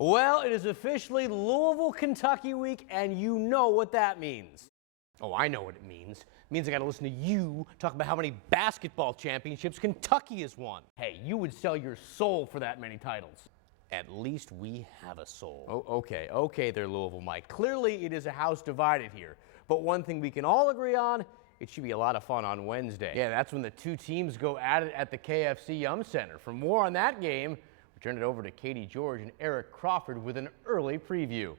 Well, it is officially Louisville, Kentucky week, and you know what that means. Oh, I know what it means. It means I got to listen to you talk about how many basketball championships Kentucky has won. Hey, you would sell your soul for that many titles. At least we have a soul. Oh, okay there, Louisville Mike. Clearly, it is a house divided here. But one thing we can all agree on, it should be a lot of fun on Wednesday. Yeah, that's when the two teams go at it at the KFC Yum Center. For more on that game, we turn it over to Katie George and Eric Crawford with an early preview.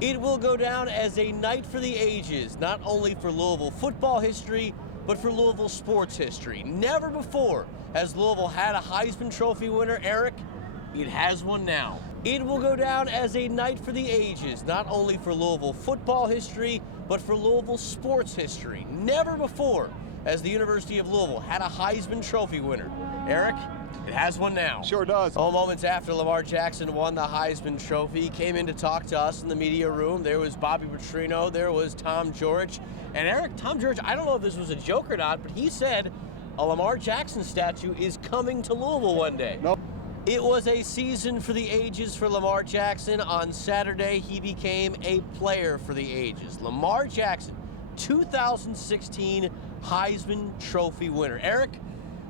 It will go down as a night for the ages, not only for Louisville football history, but for Louisville sports history. Never before has Louisville had a Heisman Trophy winner, Eric. It has one now. It will go down as a night for the ages, not only for Louisville football history, but for Louisville sports history. Never before has the University of Louisville had a Heisman Trophy winner. Eric, it has one now. Sure does. Oh, moments after Lamar Jackson won the Heisman Trophy, he came in to talk to us in the media room. There was Bobby Petrino, there was Tom George. And Eric, Tom George, I don't know if this was a joke or not, but he said a Lamar Jackson statue is coming to Louisville one day. Nope. It was a season for the ages for Lamar Jackson. On Saturday, he became a player for the ages. Lamar Jackson, 2016 Heisman Trophy winner. Eric,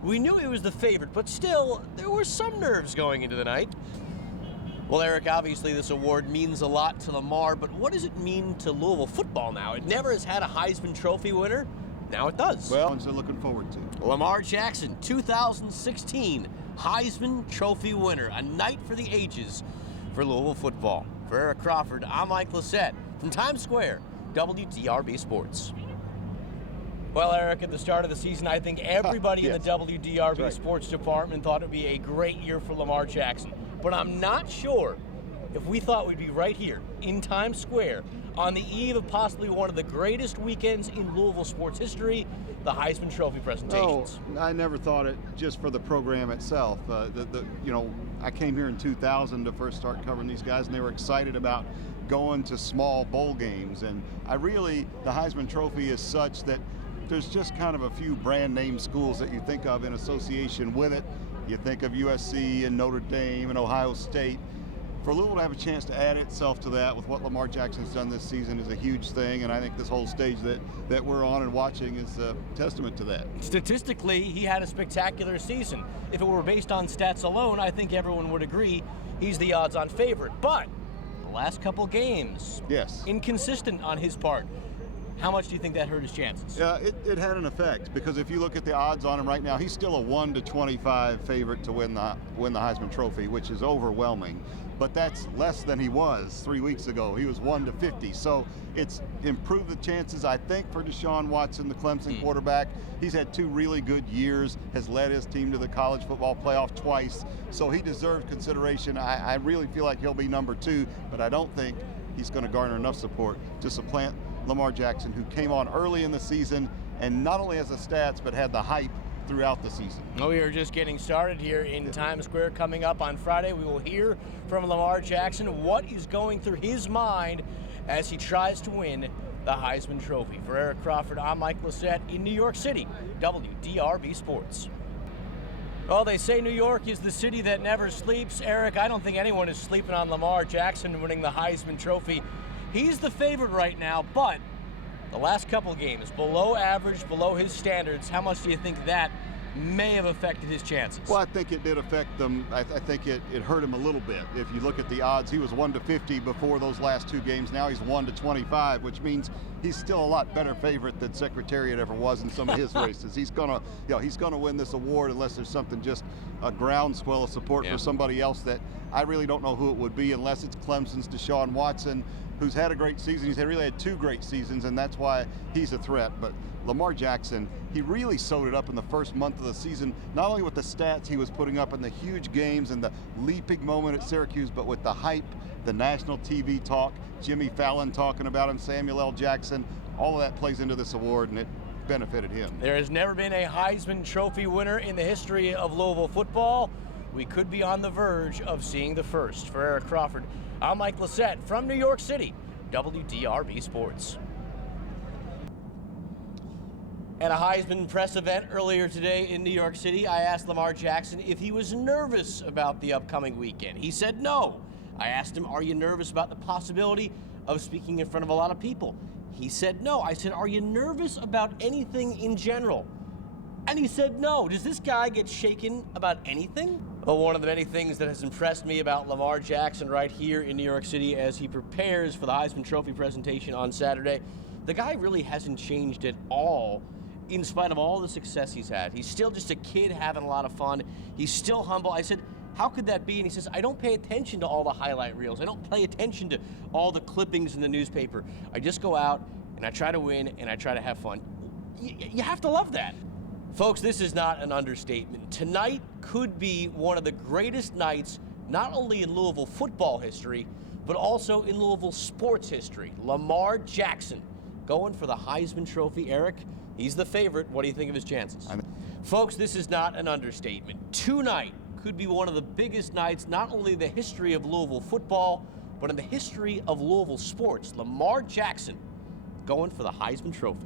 we knew he was the favorite, but still, there were some nerves going into the night. Well, Eric, obviously this award means a lot to Lamar, but what does it mean to Louisville football now? It never has had a Heisman Trophy winner. Now it does. Well, ones they're looking forward to. Lamar Jackson, 2016 Heisman Trophy winner. A night for the ages for Louisville football. For Eric Crawford, I'm Mike Lysette from Times Square, WDRB Sports. Well, Eric, at the start of the season, I think everybody yes. in the WDRB right. Sports Department thought it would be a great year for Lamar Jackson. But I'm not sure if we thought we'd be right here in Times Square on the eve of possibly one of the greatest weekends in Louisville sports history, the Heisman Trophy presentations. No, I never thought it just for the program itself. I came here in 2000 to first start covering these guys, and they were excited about going to small bowl games. And the Heisman Trophy is such that there's just kind of a few brand name schools that you think of in association with it. You think of USC and Notre Dame and Ohio State. For Louisville to have a chance to add itself to that with what Lamar Jackson's done this season is a huge thing, and I think this whole stage that we're on and watching is a testament to that. Statistically, he had a spectacular season. If it were based on stats alone, I think everyone would agree he's the odds-on favorite. But the last couple games, yes, inconsistent on his part. How much do you think that hurt his chances? Yeah, it had an effect, because if you look at the odds on him right now, he's still a 1-25 favorite to win the Heisman Trophy, which is overwhelming. But that's less than he was 3 weeks ago. He was 1-50. So it's improved the chances, I think, for Deshaun Watson, the Clemson quarterback. He's had 2 really good years, has led his team to the college football playoff twice. So he deserves consideration. I really feel like he'll be number 2, but I don't think he's going to garner enough support to supplant Lamar Jackson, who came on early in the season and not only has the stats, but had the hype throughout the season. Oh, we are just getting started here in Times Square. Coming up on Friday, we will hear from Lamar Jackson what is going through his mind as he tries to win the Heisman Trophy. For Eric Crawford, I'm Mike Lysette in New York City, WDRB Sports. Well, they say New York is the city that never sleeps. Eric, I don't think anyone is sleeping on Lamar Jackson winning the Heisman Trophy. He's the favorite right now, but the last couple games, below average, below his standards. How much do you think that may have affected his chances? Well, I think it did affect them. I think it hurt him a little bit. If you look at the odds, he was 1-50 before those last 2 games. Now he's 1-25, which means he's still a lot better favorite than Secretariat ever was in some of his races. He's gonna win this award unless there's something, just a groundswell of support for somebody else that I really don't know who it would be, unless it's Clemson's Deshaun Watson, who's had a great season. He's really had 2 great seasons, and that's why he's a threat. But Lamar Jackson, he really sewed it up in the first month of the season, not only with the stats he was putting up in the huge games and the leaping moment at Syracuse, but with the hype, the national TV talk, Jimmy Fallon talking about him, Samuel L. Jackson. All of that plays into this award, and it benefited him. There has never been a Heisman Trophy winner in the history of Louisville football. We could be on the verge of seeing the first. For Eric Crawford, I'm Mike Lysette from New York City, WDRB Sports. At a Heisman press event earlier today in New York City, I asked Lamar Jackson if he was nervous about the upcoming weekend. He said no. I asked him, are you nervous about the possibility of speaking in front of a lot of people? He said no. I said, are you nervous about anything in general? And he said no. Does this guy get shaken about anything? Well, one of the many things that has impressed me about Lamar Jackson right here in New York City as he prepares for the Heisman Trophy presentation on Saturday, the guy really hasn't changed at all in spite of all the success he's had. He's still just a kid having a lot of fun. He's still humble. I said, how could that be? And he says, I don't pay attention to all the highlight reels. I don't pay attention to all the clippings in the newspaper. I just go out and I try to win and I try to have fun. You have to love that. Folks, this is not an understatement. Tonight could be one of the greatest nights, not only in Louisville football history, but also in Louisville sports history. Lamar Jackson going for the Heisman Trophy. Eric, he's the favorite. What do you think of his chances? Folks, this is not an understatement. Tonight could be one of the biggest nights, not only in the history of Louisville football, but in the history of Louisville sports. Lamar Jackson going for the Heisman Trophy.